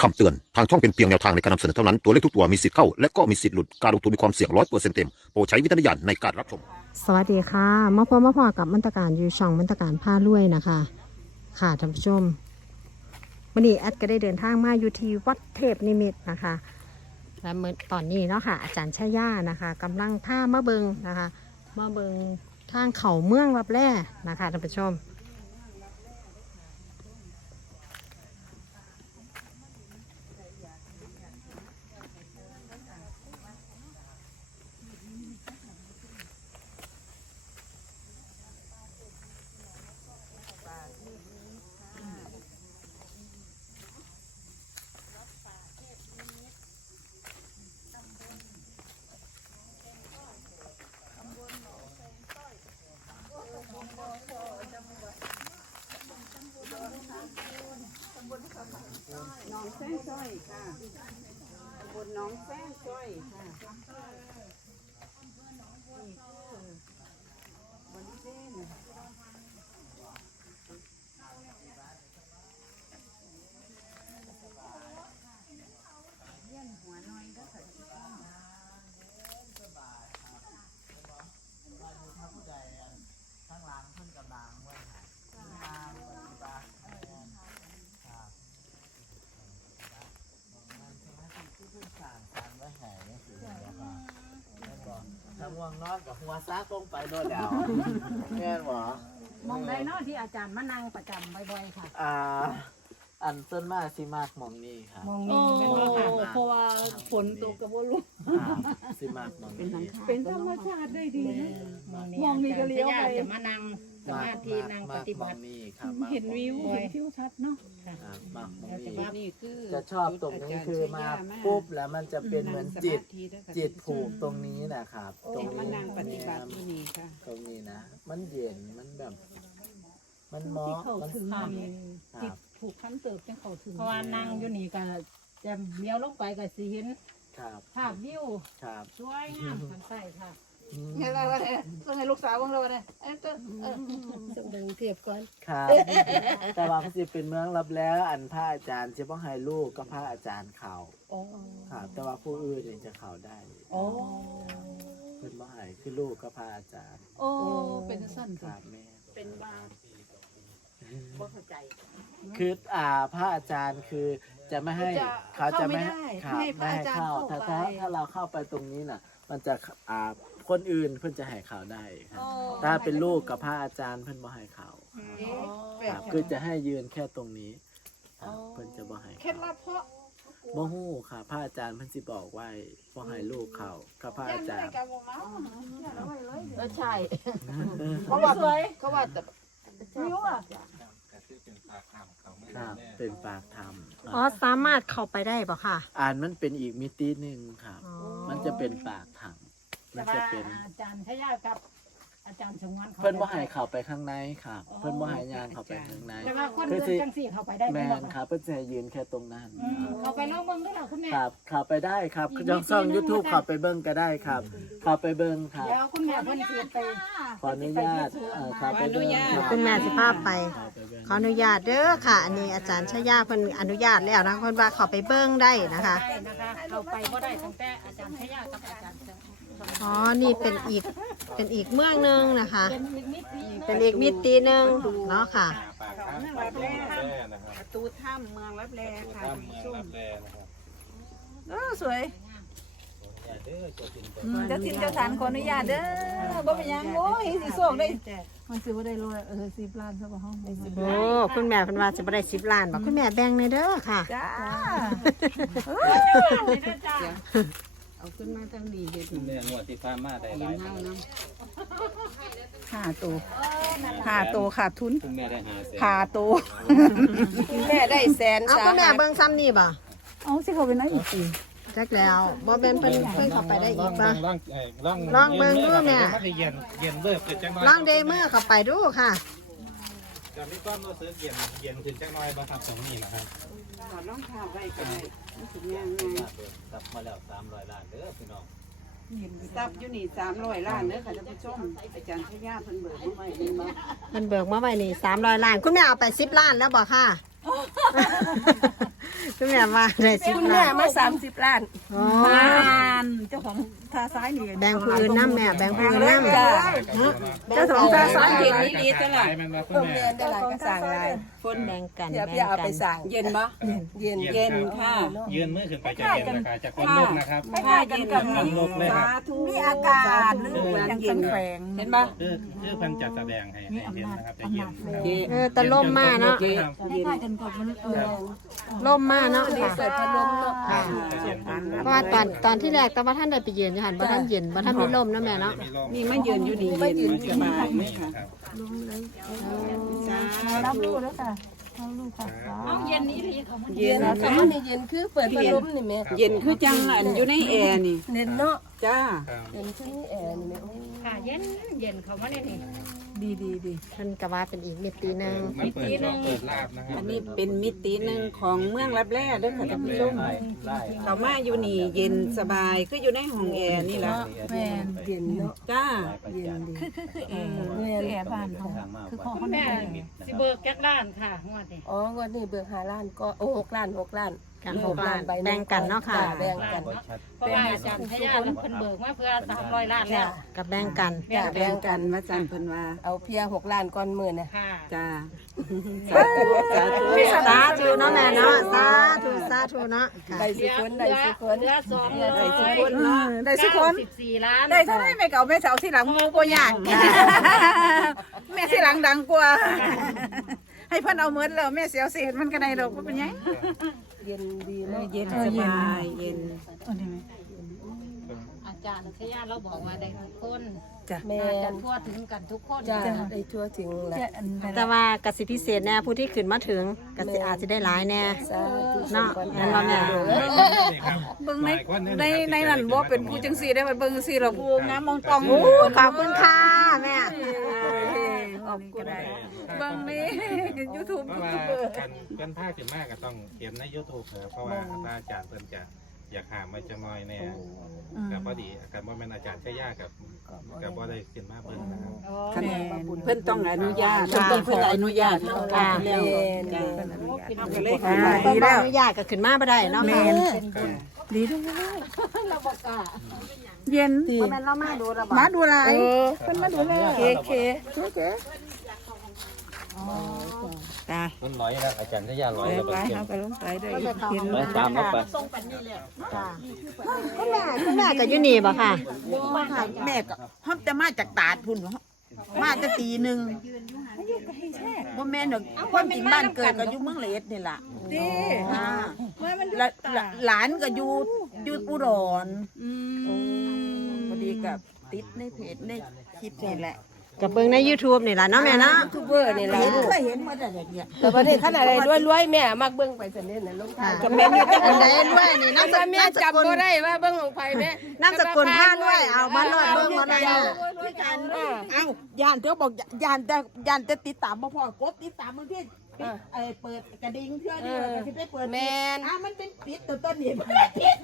คำเตือน ทางช่องเป็นเพียงแนวทางในการนำเสนอเท่านั้น ตัวเลขทุกตัวมีสิทธิ์เข้า และก็มีสิทธิ์หลุด การลงทุนมีความเสี่ยงร้อยเปอร์เซ็นต์เต็ม โปรดใช้วิจารณญาณในการรับชม สวัสดีค่ะมาพบมาพอกับมันตการอยู่ช่องมันตการผ้าลุยนะคะ ค่ะท่านผู้ชมวันนี้แอดก็ได้เดินทางมาอยู่ที่วัดเทพนิมิตนะคะ และเมื่อตอนนี้เนาะค่ะอาจารย์ชายานะคะกำลังท่ามาเบิงนะคะมาเบิงทางเขาเมืองรับแร่นะคะท่านผู้ชม ค่ะตำบลน้องแซงจ้อยค่ะนี่คือบริเวณเยี่ยนหัวน้อยก็ค่ะ ถ้า ง่วงนอนกับหัวซักลงไปโดนแล้วแม่นหรอมองใดเนาะที่อาจารย์มานั่งประจำบ่อยๆค่ะ อ่า อันต้นมากสิมากหมองนี่ครับมองโอ้นี่แม่นบ่ค่ะเพราะว่าฝนตกกับว่าลุกครับสิมากหมองนี่เป็นธรรมชาติได้ดีนะมองมองนี่ก็เลี้ยวไปจะมานั่ง สมาธินั่งปฏิบัติ มากหม้องนี่ครับมากเห็นวิวเห็นทิวทัศน์เนาะครับมากหมองแต่นี่ว่านี่คือจะชอบตรงนี้คือมาปุ๊บแล้วมันจะเป็นเหมือนจิต จิตผูกตรงนี้นะครับตรงมานี้นั่งปฏิบัติที่นี่ค่ะ ตรงนี้นะ มันเย็นมันแบบ มันเหมาะที่เขามันถึงครันี่บจิตผูกพันเติบจังเขาถึงเพราะว่านั่งอยู่นี่ก็จะเลี้ยวลงไปก็สิเห็นครับภาพวิวครับ สวยงามทางใต้ค่ะอืม เฮ้ยเราเนี่ยต้องให้ลูกสาวของเราเนี่ยเอ้ต้องเออส่งเดินเทียบก่อนครับ แต่ว่ามันสิเป็นเมืองรับแล้วอันพระอาจารย์จะต้องให้ลูกกับพระอาจารย์เขาอครับแต่ว่าผู้อื่นเนี่ยจะเขาได้โอ้เพิ่นบ่ให้คือลูกกับพระอาจารย์โอ้เป็นสั้นคค่ะรับแม่เป็นบาบ่เข้าใจ คืออ่าพระอาจารย์คือจะไม่ให้เขาจะไม่เข้ไม่ได้ครับให้พระไม่ให้อาจารย์เข้าถ้าถ้าถ้าเราเข้าไปตรงนี้น่ะ มันจะอ่า คนอื่นเพิ่นจะให้เขาได้ครับ ถ้าเป็นลูกกับพระอาจารย์เพิ่นบ่ให้เขาเอ๊ะแปลคกรับคือจะให้ยืนแค่ตรงนี้ครับเพิ่นจะบ่ให้เคล็ดเขาลับเพราะบ่ฮู้ค่ะพระอาจารย์เพิ่นสิบอกไว้บ่ให้ลูกเขากับพระย่าอานจาได้รย์กับบ่เมาย่านเอาไว้เลยเออใช่เขาว่าเขาว่าแต่วิวอะครับเป็นปากธรรมอ๋อสามารถเข้าไปได้ปะค่ะ อ่านมันเป็นอีกมิติหนึ่งครับอ๋อมันจะเป็นปากธรรมมั แต่นว่าจะเป็นอาจารย์ทยากับ อาจารย์สงวนเขาเพิ่นบ่ให้เข้าไปข้างในครับ เพิ่นบ่ให้ย่างเข้าไปข้างใน แต่ว่าคนเดินจังสี่เข้าไปได้แมไหมนครับเพิ่นจะให้ยืนแค่ตรงนั้นอืมเข้าไปลองเบิ่งด้วยเหรอคุณแม่ครับเข้าไปได้ครับอีกช่องช่องมิติหนึ่ง YouTube นะคะเข้าไปเบิ่งก็ได้ครับเข้าไปเบิ่งครับเดี๋ยวคุณแม่เพิ่นสิไปขออนุญาตเอ่อเข้าไปเบิ่งรับคุณแม่สิพาไปเข้าไปเบิ่งขออนุญาตเด้อค่ะ อันนี้อาจารย์ชายาเพิ่นอนุญาตแล้วนะเพิ่นว่าเข้าไปเบิ้งได้นะคะได้นะคะ เข้าไปบ่ได้ตั้งแต่อาจารย์ทยากับอาจารย์สงวน อ๋อ นี่เป็นอีก เป็นอีกเมืองหนึงนะคะ เป็นอีกมิติเป็นอีกมิติหนึงเนาะค่ะเมืองรับแลประตูถ้ำเมืองรับแลค่ะท่านผู้ชมเออสวยเจ้าถิ่นเจ้าฐานขออนุญาตเด้อบ่เป็นหยังโอ้ยสิโชคได้มันซื้อว่าได้ร้อยเออสิบล้านซะบ่ห้องได้สิบโอ้ คุณแม่เพิ่นว่าสิบ่ได้สิบล้านบอกคุณแม่แบ่งในอยเด้อค่ะ จ้าเอาขึ้นมาทางนี้เฮ็ดเรื่องงวดที่ผ่านมาได้หลายเฮานํห้าตัวห้าตัวขาดทุนคุณแม่ได้หาเสียขาตัวแม่ได้แสนเอาสาคุณแม่หัสเบิ่งซ้ำนี่บ่เอาสิเขาไปไหนอีกสิจักแล้วบ่แม่นเพิ่นเพิ่นเข้าไปได้อีกบ่ลองเอ้ยลองลองเบิ่งดูแม่ มันจะเย็นเย็นเบิกขึ้นจังน้อยลองเดมือเข้าไปดูค่ะเดี๋ยวนี้ก้อนรู้สึกเย็นเย็นขึ้นจังน้อยบ่ครับตรงนี้นะครับ ถอดรองเท้าไว้ก็ได้มันสิย่า งไงกลับมาแล้ว300ล้านเด้อพี่น้องทรัพย์อยู่นี่300ล้านเด้อค่ะท่านผู้ชมอาจารย์ชยาเพิ่นเบิกมาไว้นี่มามันเบิกมาไว้นี่300ล้าน คุณแม่เอาไป10ล้านแล้วบ่ค่ะ คุณแม่มาได้สิบคุณล้าแม่นมาสามสิบล้านอ๋อานเจ้าของทาซ้ายนี่แบ่งผู้อื่นน้ำแม่แบ่งผู้อื่นน้ำจ้าเจ้าของทาซ้ายเย็นนี่ดีตลอดมันมาคุณโรงแม่เรียนได้หลายก็สั่งหลาย คนแบ่งกันเดี๋ยวแบ่พี่งเอากัไปนสั่งเย็นปะเย็นเย็นค่ะ ยืนมือขึ้นไปจะเย็นนะคะจะคนลุกนะครับผ้าเย็นกับคนลุกเลยครับมีอากาศหรือยังสันแฝงเห็นปะคือคือเพิ่นจัดแสดงให้ให้เห็นนะครับจะเย็นนะครับเออแต่ล่มมากเนาะคล้ายๆกันกับมันเออล่มมากเนาะดีค่ะเกิดพัดลมเนาะค่ะจะเย็นเพราะว่าตอนตอนที่แรกแต่ว่าท่านได้ไปเย็นอยู่หันว่าท่านเย็นว่าท่านมีลมนะแม่เนาะมีลมนี่มายืนอยู่ดีมายืนสบายนี่ครับรับรู้แล้วค่ะ รับรู้ค่ะเย็นนะคำว่านี่เย็นคือเปิดพัดลมนี่แม่เย็นคือจังอันอยู่ในแอร์นี่เน้นเนาะจ้าครับเย็นคือนี่แอร์นี่แม่ค่ะเย็นเย็นเขามาเนี่ยนี่ ดีดีดีท่านก็ว่าเป็นอีกมิติหนึ่งมันเปิดช่องเปิดลาบนะครับอันนี้เป็นมิติหนึ่งของเมืองรับแร่เด้วยค่ะท่านผู้ชมไล่ไล่เขามาอยู่นี่เย็นสบายคืออยู่ในห้องแอร์นี่แหละแม่นเย็นเนาะจ้าเย็นดีคือคือคือแอร์คือแอร์บ้านเขาคือของเขาแม่แม่สิเบิกแก๊กล้านค่ะงวดนี้อ๋องวดนี้เบิกห้าล้านก็โอ้หกล้านหกล้าน กันหกล้านแบ่งกันเนาะค่ะ แบ่งกัน เพราะว่าอาจารย์พยาเพิ่นเบิกมาเพื่อสามร้อยล้านแล้ว กับแบ่งกันจ้ะ แบ่งกันมาสั่นเพิ่นว่า เอาเพียหกล้านก้อนมือนะค่ะ จ้าสาธุสาธุสาธุเนาะแม่เนาะสาธุสาธุเนาะค่ะได้สิคนได้สิคน เหลือสองร้อยได้ทุกคนเนาะได้สุกคนสิบสี่ล้านได้เท่าไรแม่เก่าแม่สาวที่หลังโมโกยาก แม่ที่หลังดังกว่า ให้เพิ่นเอาเมิดแล้วแม่เสียวเศษมันก็ได้ดอกว่าเป็นไง เย็นดีเนาะเย็นสบายเย็นอาจารย์พยาเราบอกว่าได้ทุกคนจ้ะแม่น่าจะทั่วถึงกันทุกคนจ้าได้ทั่วถึงแหละ แต่ว่ากสิพิเศษแน่ผู้ที่ขึ้นมาถึงกสิอาจจะได้หลายแน่สาธุเนาะแม่นบ่แม่เบิ่งในในในนั้นบ่เป็นผู้จังซี่ได้มันเบิ่งซี่เราผู้งามมองตองโอ้ขอบคุณค่ะแม่ขอบคุณ เบิ่งใน YouTube เพราะว่าการกันภาคถึงมากก็ต้องเขียนใน YouTube นะครับเพราะว่าอาจารย์เพิ่นจะอยากหามมาจะน้อยแน่กับพอดีกับว่าเป็นอาจารย์ใช้ยากกับกับว่าได้เขียนมาเบิ่งนะครับคะแนนเพิ่นต้องอนุญาตเพิ่นต้องเพิ่นอนุญาตเนาะค่ะแล้วจ้าอ่าดีแล้วอนุญาตก็ขึ้นมาบ่ได้เนาะค่ะดีด้วยเย็นบ่แม่นเรามาดูระบามาดดูอะไรเพิ่นมาดูแลเคเคเค จ้าต้นร้อยแล้วอาจารย์ทยาร้อยแล้วไปก็เขียนเอาไปลงไปได้เห็นไปตามเข้าไปค่ะคุณแม่คุณแม่ก็อยู่นี่บ่ค่ะแม่ก็ฮอมแต่มาจากตาดพุ่นมาแต่ตีหนึ่งบ่แม่นดอกความจริงบ้านเกิดก็อยู่เมืองเลสนี่ล่ะอ่าและและหลานก็อยู่อยู่อุดรพอดีกับติดในเพจในคลิปนี่แหละ กับเบิ่งใน YouTube นี่ล่ะเนาะแม่เนาะทูบเบอร์นี่แหละเห็นเคยเห็นมาแต่อย่างเงี้ยแต่ประเทศขนาดอะไรรวยๆแม่มักเบิ่งไปเสน่ห์น่ะลงท้ายกับแม่อยู่แต่คนใดด้วยนี่นามสถ้ากุแม่ลจำบ่ได้ว่าเบิ่งของไผแม่นามสกุลผ้าด้วยเอามาโลดเบิ่งมาเลยเอ้าย่านเธอบอกย่านแต่ย่านแต่ติดตามบ่พอกดติดตามบาง ทีปิดไอ้เปิดกระดิ่งเพื่อนี่ก็สิไปเปิดแม่นอะมันเป็นปิดตัวต้นนี่มันปิด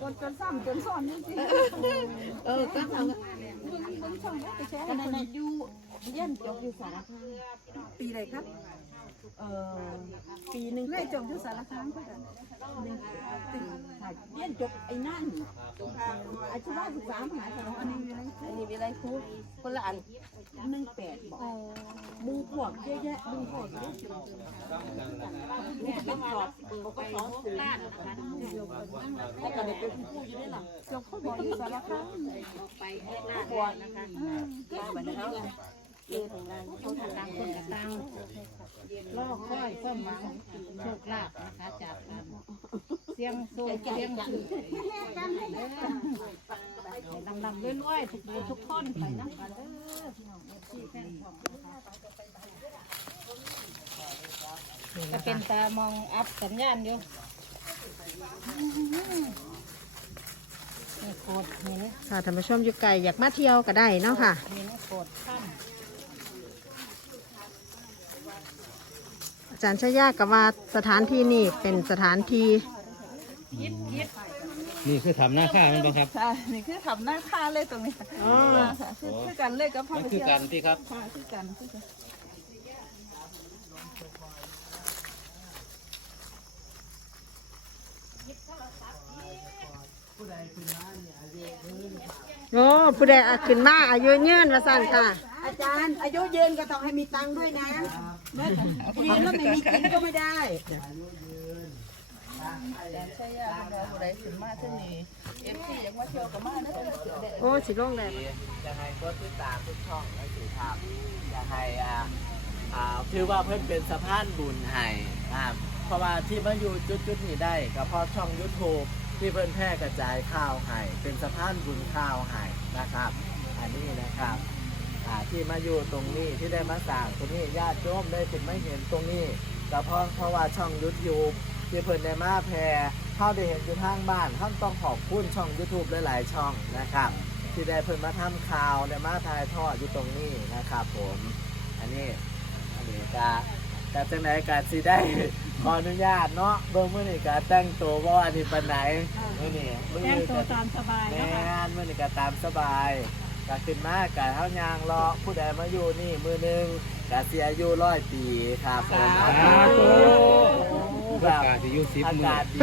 จนจนซ้ำจนซ้อนนี่สิเออก็ทำกันในในยู เยี่ยนจบอยู่สารคามปีอะไรครับ เอ่อปีหนึ่งเรียนจบอยู่สารคามก็จะเรียนจบไอ้นั่นอาชีวศึกษามหาสารอันนี้อะไรอันนี้มีอะไรครูคนละอันหนึ่งแปดบอกมูพวกเยอะแยะมูพวกเยอะเป็นสอบปกสสื่อแล้วก็เลยเป็นผู้อยู่นี่หรอจบข้อบอยู่สารคามไปให้ล้านแล้วนะคะ บัดนี้เยื่องของเราเขาทำตามคนกับตังล่อค่อยเพิ่มมาโชคลาภนะคะจากการเสียงโซ่เสียงสื่อลำลำๆรวยๆทุกทุกคนไปน้ำกันเด้อพี่น้องเอฟซีแฟนคลับนะคะก็เป็นตามองอัพสัญญาณอยู่นี่โคตรเห็นค่ะท่านผู้ชมอยู่ไกลอยากมาเที่ยวก็ได้เนาะค่ะ อาจารย์ชายากับว่าสถานที่นี่เป็นสถานที่นี่คือทำหน้าค่ามันบ้างครับ ค่นี่คือทำหน้าค่าเลยตรงนี้ค่ะคือคือการเลยกับพ่อมันคือกันที่ครับ ค่ะคือกันคือกันโอ้ผู้ใดอาจขึ้นมาอายุเยืนมาสั่นค่ะ อาจารย์อายุเยืนก็ต้องให้มีตังค์ด้วยนะ ยืนแล้วไม่มีกินก็ไม่ได้โอ้สิลงเลยจะให้ก็ติดตามทุกช่องให้ถือภาพจะให้อ่าอ่าถือว่าเพิ่นเป็นสะพานบุญให้อ่าเพราะว่าที่มาอยู่จุดจุดๆนี้ได้ก็เพราะช่อง YouTube ที่เพิ่นแพร่กระจายข่าวให้เป็นสะพานบุญข่าวให้นะครับ อันนี้นะครับ อ่าที่มาอยู่ตรงนี้ที่ได้มาสร้างตรงนี้ญาติโยมได้ถึงไม่เห็นตรงนี้ก็เพราะเพราะว่าช่อง YouTube ที่เพิ่นได้มาแพร่เข้าได้เห็นอยู่ทางบ้านท่านต้องขอบคุณช่อง YouTube หลายๆช่องนะครับ ที่ได้เพิ่นมาทำข่าวและมาถ่ายทอดอยู่ตรงนี้นะครับผม อันนี้อันนี้กะกะจังไหนกะสิได้ขออนุญาตเนาะเบิ่งมื้อนี้กะแต่งตัวบ่อันนี้ปานไหนมื้อนี้มื้อแจ้งนี้ตัวกะตามสบายแม่นะคะนมื้อนี้กะตามสบาย กะขึ้นมากะเฮายางรอผู้ใดมาอยู่นี่มื้อหนึงกะสิอายุร้อยปีครับผมสาธุแบบอากาศจะอยู่สิบอามื้อกาศดี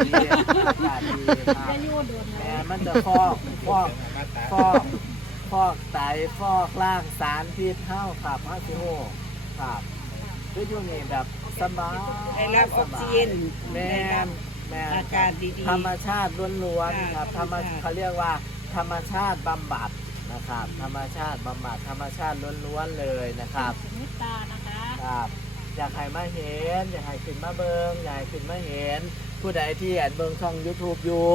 อากาศดีครับจะอยู่โดนแม่มันจะฟอกฟอก ฟอกฟอกไตฟอกล่างสารพิษเท่าขับฮัสโฮครับคืออยู่นี่แบบสบายได้รับออกซิเจนแม่นแม่นอากาศดีๆธรรมชาติล้วนๆครับ ธรรมค่ะเขาเรียกว่า ธรรมชาติบำบัด นะครับ ธรรมชาติบำบัดธรรมชาติล้วนๆเลยนะครับเมตตานะคะครับอยากให้มาเห็น อยากให้ขึ้นมาเบิงอยากให้ขึ้นมาเห็น ผู้ใดที่แอนเบิงช่อง YouTube อยู่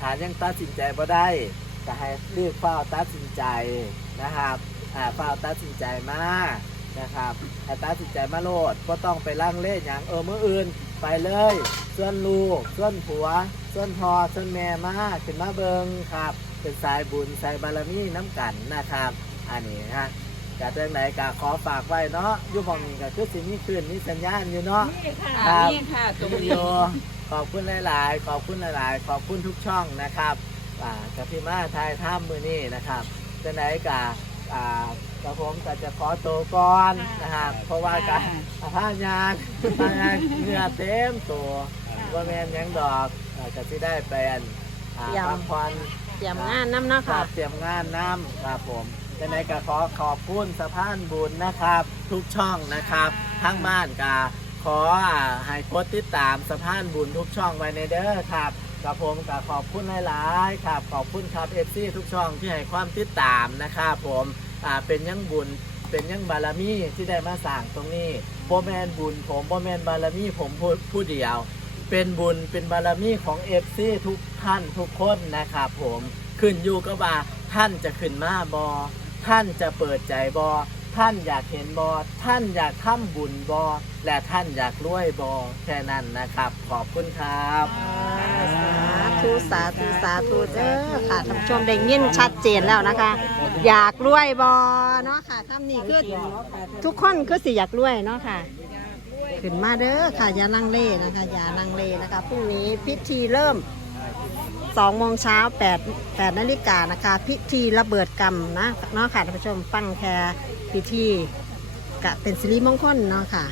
ฐานยังตัดสินใจบ่ได้ก็ให้รีบเฝ้าวตัดสินใจนะครับอ่าเฝ้าวตัดสินใจมานะครับให้ตัดสินใจมาโลดก็ต้องไปล่างเล่อย่างเออมื่ออื่นไปเลยส่วนลูกส่วนผัวส่วนพอส่วนแม่มาขึ้นมาเบิงครับ เป็นสายบุญสายบารมีน้ำกันนะครับอันนี้ฮะกะเรื่องไหนกะขอฝากไว้เนาะอยุบองนี้ก็คือสิมีคืนมีสัญญาณอยู่เนาะนี่ค่ะครับนี่ค่ะตรงวิดีนี้โอขอบคุณหลาย ๆ ขอบคุณหลาย ๆ ขอบคุณทุกช่องนะครับอ่ากับพี่มาทายท่ามมือนี่นะครับจะไหนกะอ่ากระผมก็จะขอตัวก่อนนะครับเพราะว่าการท่านยานท่านยานเหงื่อเต็มตัวว่าแมนหยังดอกอ่าก็สิได้เป็นอ่าเตรียมพักผ่อน เตรียมงานน้ำเนาะครัค่ะบเตรียมงานน้ำครับผมจะไหนก็ขอขอบคุณสะพานบุญนะครับ ทุกช่องนะครับทั้งบ้านกาขอให้กดติดตามสะพานบุญทุกช่องไว้ในเด้อครับกับผมก็ขอบคุณหลายๆครับขอบคุณครับเอฟซีทุกช่องที่ให้ความติดตามนะครับผมอ่าเป็นยังบุญเป็นยังบารมีที่ได้มาสร้างตรงนี้โบแมนบุญผมโบแมนบารมีผมผู้ผู้เดียว เป็นบุญเป็นบารมีของเอฟซีทุกท่านทุกคนนะครับผมขึ้นอยู่กับว่าท่านจะขึ้นมาบอท่านจะเปิดใจบอท่านอยากเห็นบอท่านอยากทำบุญบอและท่านอยากรวยบอแค่นั้นนะครับ ขอบคุณครับ สาธุสาธุสาธุเด้อค่ะท่านผู้ชมได้ยินชัดเจนแล้วนะคะ อยากรวยบอเนาะค่ะคำนี้คือทุกคนคือสิอยากรวยเนาะค่ะ ขึ้นมาเด้อค่ะอย่าลังเลนะคะอย่าลังเลนะคะพรุ่งนี้พิธีเริ่ม2โมงเช้า8 8นาฬิกานะคะ พิธีระเบิดกรรมนะเนาะค่ะท่านผู้ชมฟังแค่พิธีกะเป็นสิริมงคลเนาะค่ะ